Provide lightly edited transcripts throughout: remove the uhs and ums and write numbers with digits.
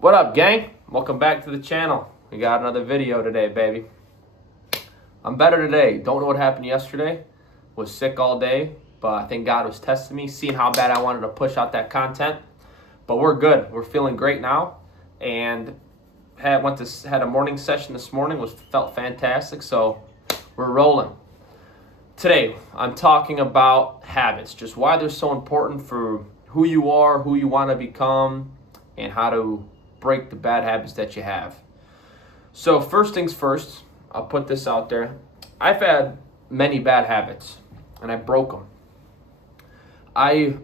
What up, gang? Welcome back to the channel. We got another video today, baby. I'm better today. Don't know what happened yesterday. Was sick all day, but I think God was testing me, seeing how bad I wanted to push out that content. But we're good. We're feeling great now, and had a morning session this morning. Felt fantastic. So we're rolling. Today, I'm talking about habits, just why they're so important for who you are, who you want to become, and how to break the bad habits that you have. So first things first, I'll put this out there. I've had many bad habits, and I broke them. I've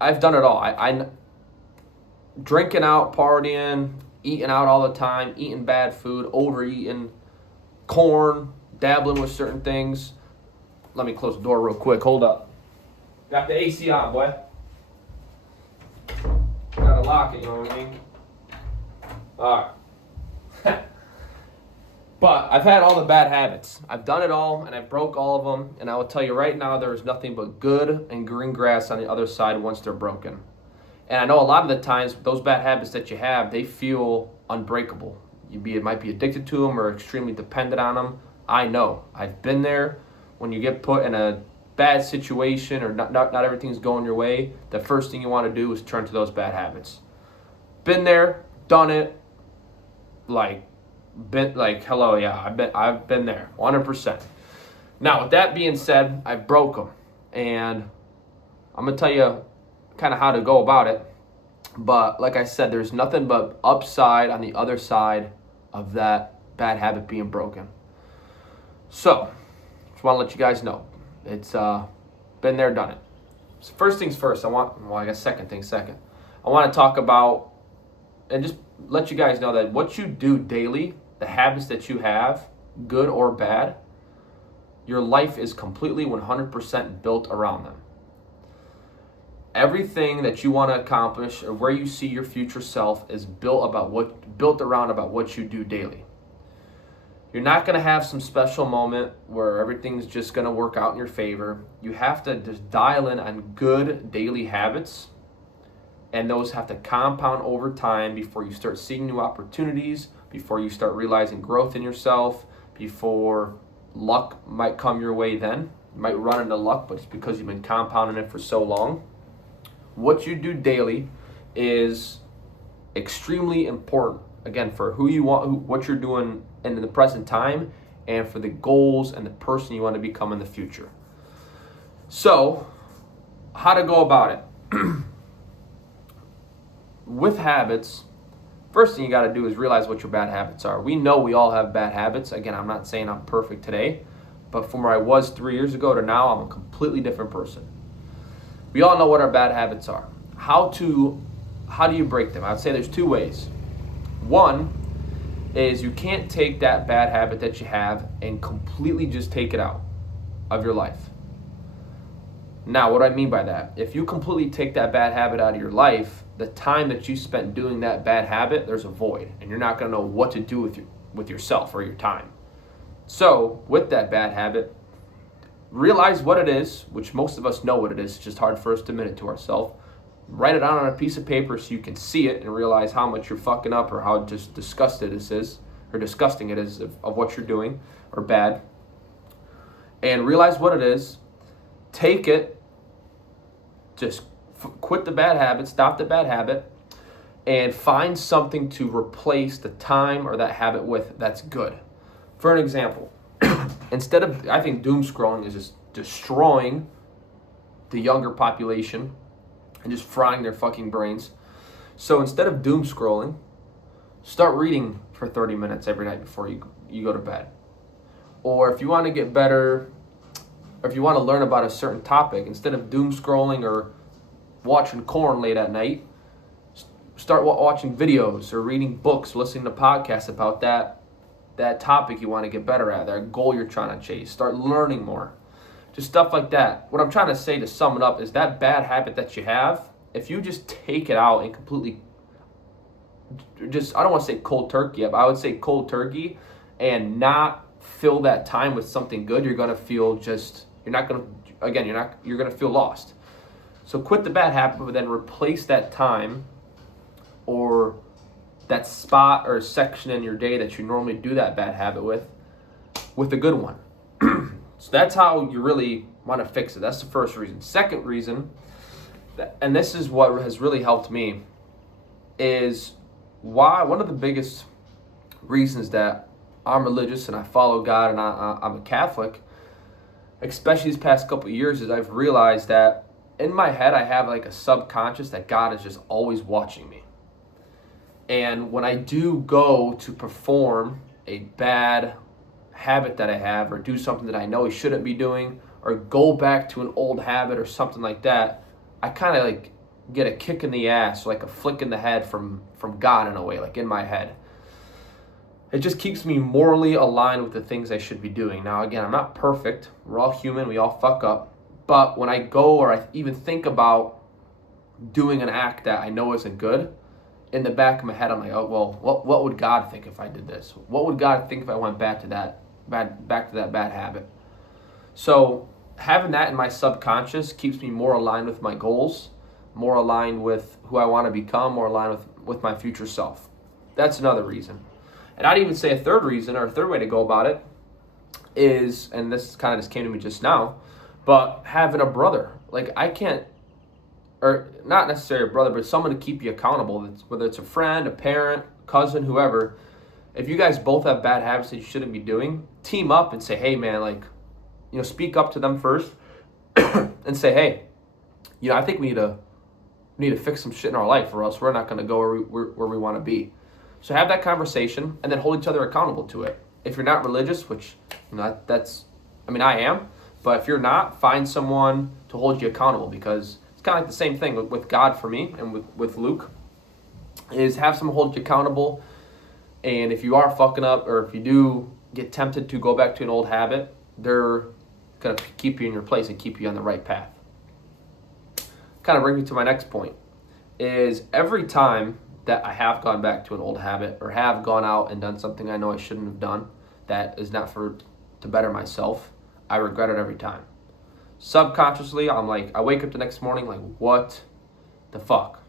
done it all. I drinking out, partying, eating out all the time, eating bad food, overeating, corn, dabbling with certain things. Let me close the door real quick. Hold up. Got the AC on, boy. Gotta lock it, you know what I mean? Alright. But I've had all the bad habits. I've done it all, and I broke all of them. And I will tell you right now, there is nothing but good and green grass on the other side once they're broken. And I know a lot of the times, those bad habits that you have, they feel unbreakable. You might be addicted to them or extremely dependent on them. I know. I've been there. When you get put in a bad situation or not everything's going your way, the first thing you want to do is turn to those bad habits. Been there, done it. Hello, yeah, I've been there, 100%. Now, with that being said, I broke them, and I'm gonna tell you kind of how to go about it. But like I said, there's nothing but upside on the other side of that bad habit being broken. So, just want to let you guys know, it's been there, done it. So first things first, second things second. I want to talk about and just let you guys know that what you do daily, the habits that you have, good or bad, your life is completely 100% built around them. Everything that you want to accomplish or where you see your future self is built around what you do daily. You're not going to have some special moment where everything's just going to work out in your favor. You have to just dial in on good daily habits, and those have to compound over time before you start seeing new opportunities, before you start realizing growth in yourself, before luck might come your way then. You might run into luck, but it's because you've been compounding it for so long. What you do daily is extremely important, again, for who you want, what you're doing in the present time, and for the goals and the person you want to become in the future. So, how to go about it? With habits, first thing you got to do is realize what your bad habits are. We know we all have bad habits. Again, I'm not saying I'm perfect today, but from where I was 3 years ago to now, I'm a completely different person. We all know what our bad habits are. How do you break them? I would say there's two ways. One is you can't take that bad habit that you have and completely just take it out of your life. Now, what do I mean by that? If you completely take that bad habit out of your life, the time that you spent doing that bad habit, there's a void, and you're not going to know what to do with yourself or your time. So, with that bad habit, realize what it is, which most of us know what it is. It's just hard for us to admit it to ourselves. Write it out on a piece of paper so you can see it and realize how much you're fucking up or how just disgusting it is of what you're doing or bad. And realize what it is. Take it. Just quit the bad habit. Stop the bad habit. And find something to replace the time or that habit with that's good. For an example, I think doom scrolling is just destroying the younger population and just frying their fucking brains. So instead of doom scrolling, start reading for 30 minutes every night before you go to bed. Or if you want to get better, or if you want to learn about a certain topic, instead of doom scrolling or watching corn late at night, start watching videos or reading books, listening to podcasts about that topic you want to get better at, that goal you're trying to chase. Start learning more. Just stuff like that. What I'm trying to say to sum it up is that bad habit that you have, if you just take it out and completely I don't want to say cold turkey, but I would say cold turkey and not fill that time with something good, you're going to feel you're going to feel lost. So quit the bad habit, but then replace that time or that spot or section in your day that you normally do that bad habit with a good one. So that's how you really want to fix it. That's the first reason. Second reason, and this is what has really helped me, is why one of the biggest reasons that I'm religious and I follow God and I'm a Catholic, especially these past couple of years, is I've realized that in my head I have like a subconscious that God is just always watching me. And when I do go to perform a bad habit that I have, or do something that I know I shouldn't be doing, or go back to an old habit or something like that, I kind of like get a kick in the ass, like a flick in the head from God in a way, like in my head. It just keeps me morally aligned with the things I should be doing. Now, again, I'm not perfect. We're all human. We all fuck up. But when I go or I even think about doing an act that I know isn't good, in the back of my head, I'm like, oh, well, what would God think if I did this? What would God think if I went back to that bad habit? So having that in my subconscious keeps me more aligned with my goals, more aligned with who I want to become, more aligned with my future self. That's another reason. And I'd even say a third reason, or a third way to go about it, is, and this kind of just came to me just now, but having a brother. Like, I can't, or not necessarily a brother, but someone to keep you accountable, whether it's a friend, a parent, cousin, whoever. If you guys both have bad habits that you shouldn't be doing, team up and say, hey man, like, speak up to them first and say, hey, I think we need to fix some shit in our life, or else we're not going to go where we want to be. So have that conversation and then hold each other accountable to it. If you're not religious, which I am, but if you're not, find someone to hold you accountable, because it's kind of like the same thing with God for me and with Luke, is have someone hold you accountable. And if you are fucking up, or if you do get tempted to go back to an old habit, they're going to keep you in your place and keep you on the right path. Kind of brings me to my next point, is every time that I have gone back to an old habit, or have gone out and done something I know I shouldn't have done, that is not to better myself, I regret it every time. Subconsciously, I'm like, I wake up the next morning like, what the fuck?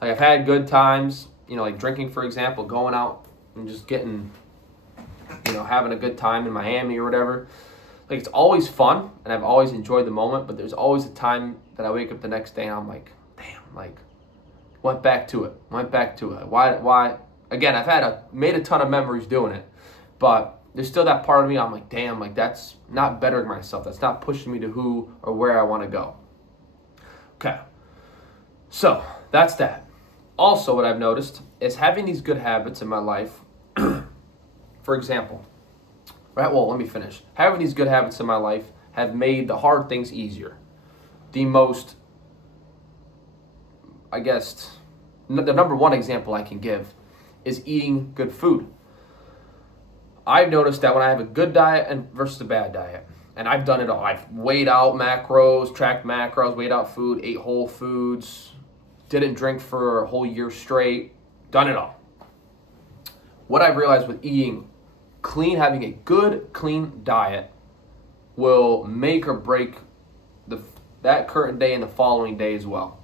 Like, I've had good times, like drinking, for example, going out and just getting, having a good time in Miami or whatever. Like, it's always fun, and I've always enjoyed the moment, but there's always a time that I wake up the next day and I'm like, damn, like, went back to it. Why? Again, I've made a ton of memories doing it, but there's still that part of me, I'm like, damn, like, that's not bettering myself. That's not pushing me to who or where I want to go. Okay. So, that's that. Also, what I've noticed is having these good habits in my life, for example, right? Well, let me finish. Having these good habits in my life have made the hard things easier. The most, I guess, the number one example I can give is eating good food. I've noticed that when I have a good diet versus a bad diet, and I've done it all. I've weighed out macros, tracked macros, weighed out food, ate whole foods, didn't drink for a whole year straight, done it all. What I've realized with eating clean, having a good, clean diet will make or break that current day and the following day as well.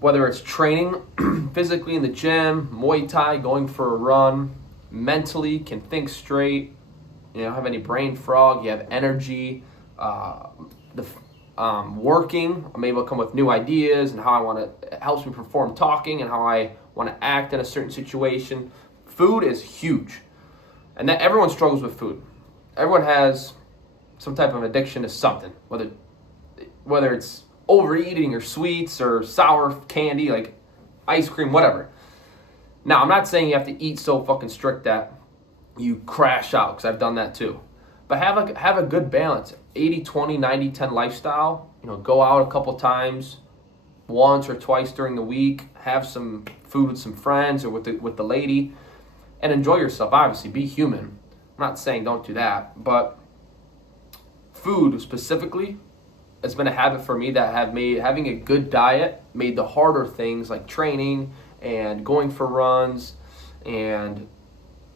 Whether it's training physically in the gym, Muay Thai, going for a run, mentally can think straight, don't have any brain fog, you have energy, working, I'm able to come with new ideas and how I want to, it helps me perform talking and how I want to act in a certain situation. Food is huge. And that everyone struggles with food. Everyone has some type of addiction to something, whether it's overeating or sweets or sour candy, like ice cream, whatever. Now, I'm not saying you have to eat so fucking strict that you crash out, because I've done that too. But have a good balance, 80-20, 90-10 lifestyle. Go out a couple times, once or twice during the week, have some food with some friends or with the lady, and enjoy yourself. Obviously, be human. I'm not saying don't do that, but food specifically has been a habit for me that having a good diet made the harder things like training and going for runs and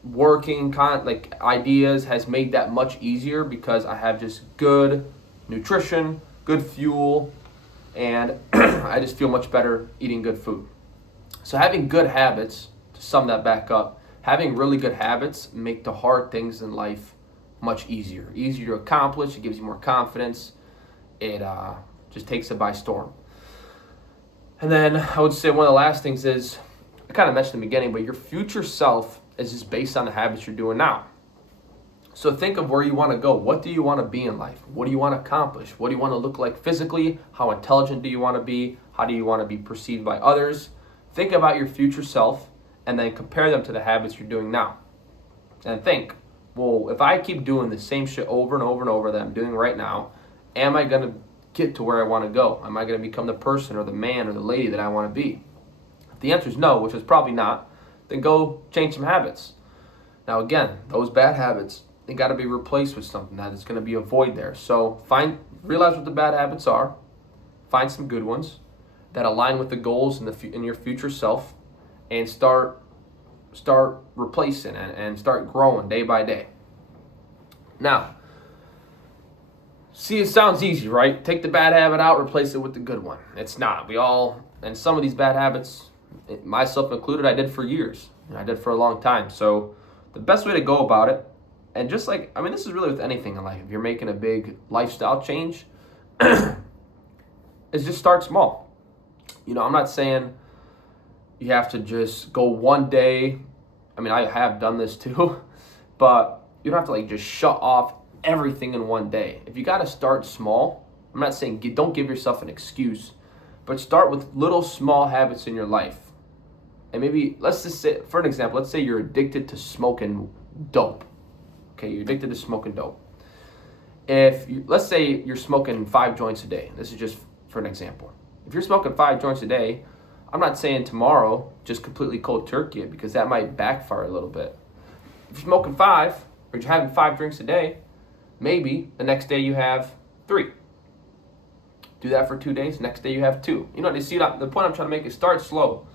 working like ideas has made that much easier, because I have just good nutrition, good fuel, and I just feel much better eating good food. So having good habits, to sum that back up, having really good habits make the hard things in life much easier to accomplish. It gives you more confidence. It just takes it by storm. And then I would say one of the last things is, I kind of mentioned in the beginning, but your future self is just based on the habits you're doing now. So think of where you want to go. What do you want to be in life? What do you want to accomplish? What do you want to look like physically? How intelligent do you want to be? How do you want to be perceived by others? Think about your future self and then compare them to the habits you're doing now. And think, well, if I keep doing the same shit over and over and over that I'm doing right now, am I going to get to where I want to go? Am I going to become the person or the man or the lady that I want to be? If the answer is no, which is probably not, then go change some habits. Now again, those bad habits, they got to be replaced with something that is going to be a void there. So realize what the bad habits are, find some good ones that align with the goals in your future self, and start replacing and start growing day by day. Now, see, it sounds easy, right? Take the bad habit out, replace it with the good one. It's not. And some of these bad habits, myself included, I did for years. I did for a long time. So the best way to go about it, and just like, this is really with anything in life. If you're making a big lifestyle change, is just start small. I'm not saying you have to just go one day. I have done this too, but you don't have to just shut off everything in one day. If you got to start small, I'm not saying don't give yourself an excuse, but start with little small habits in your life. And maybe, let's just say, for an example, let's say you're addicted to smoking dope. Okay, you're addicted to smoking dope. Let's say you're smoking 5 joints a day. This is just for an example. If you're smoking 5 joints a day, I'm not saying tomorrow just completely cold turkey it, because that might backfire a little bit. If you're smoking 5, or you're having 5 drinks a day, maybe the next day you have 3. Do that for 2 days. Next day you have 2. You see the point I'm trying to make is start slow.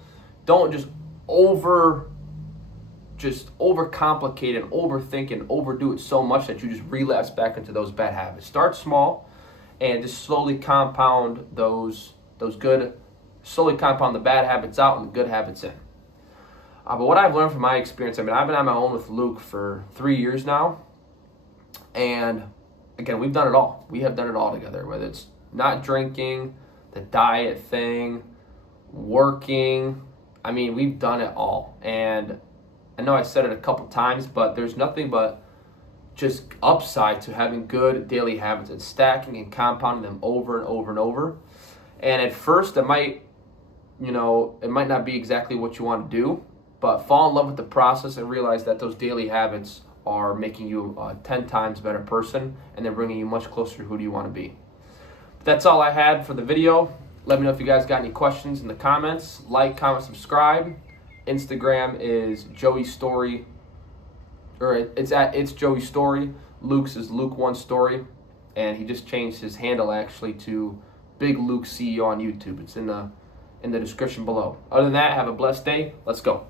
Don't just overcomplicate and overthink and overdo it so much that you just relapse back into those bad habits. Start small and just slowly compound slowly compound the bad habits out and the good habits in. But what I've learned from my experience, I've been on my own with Luke for 3 years now. And again, we've done it all. We have done it all together, whether it's not drinking, the diet thing, working. We've done it all. And I know I said it a couple times, but there's nothing but just upside to having good daily habits and stacking and compounding them over and over and over. And at first, it might not be exactly what you want to do, but fall in love with the process and realize that those daily habits are making you a 10 times better person, and they're bringing you much closer to who do you want to be. But that's all I had for the video. Let me know if you guys got any questions in the comments. Like, comment, subscribe. Instagram is Joey Story, or it's Joey Story. Luke's is Luke1Story, and he just changed his handle actually to Big Luke CEO on YouTube. It's in the description below. Other than that, have a blessed day. Let's go.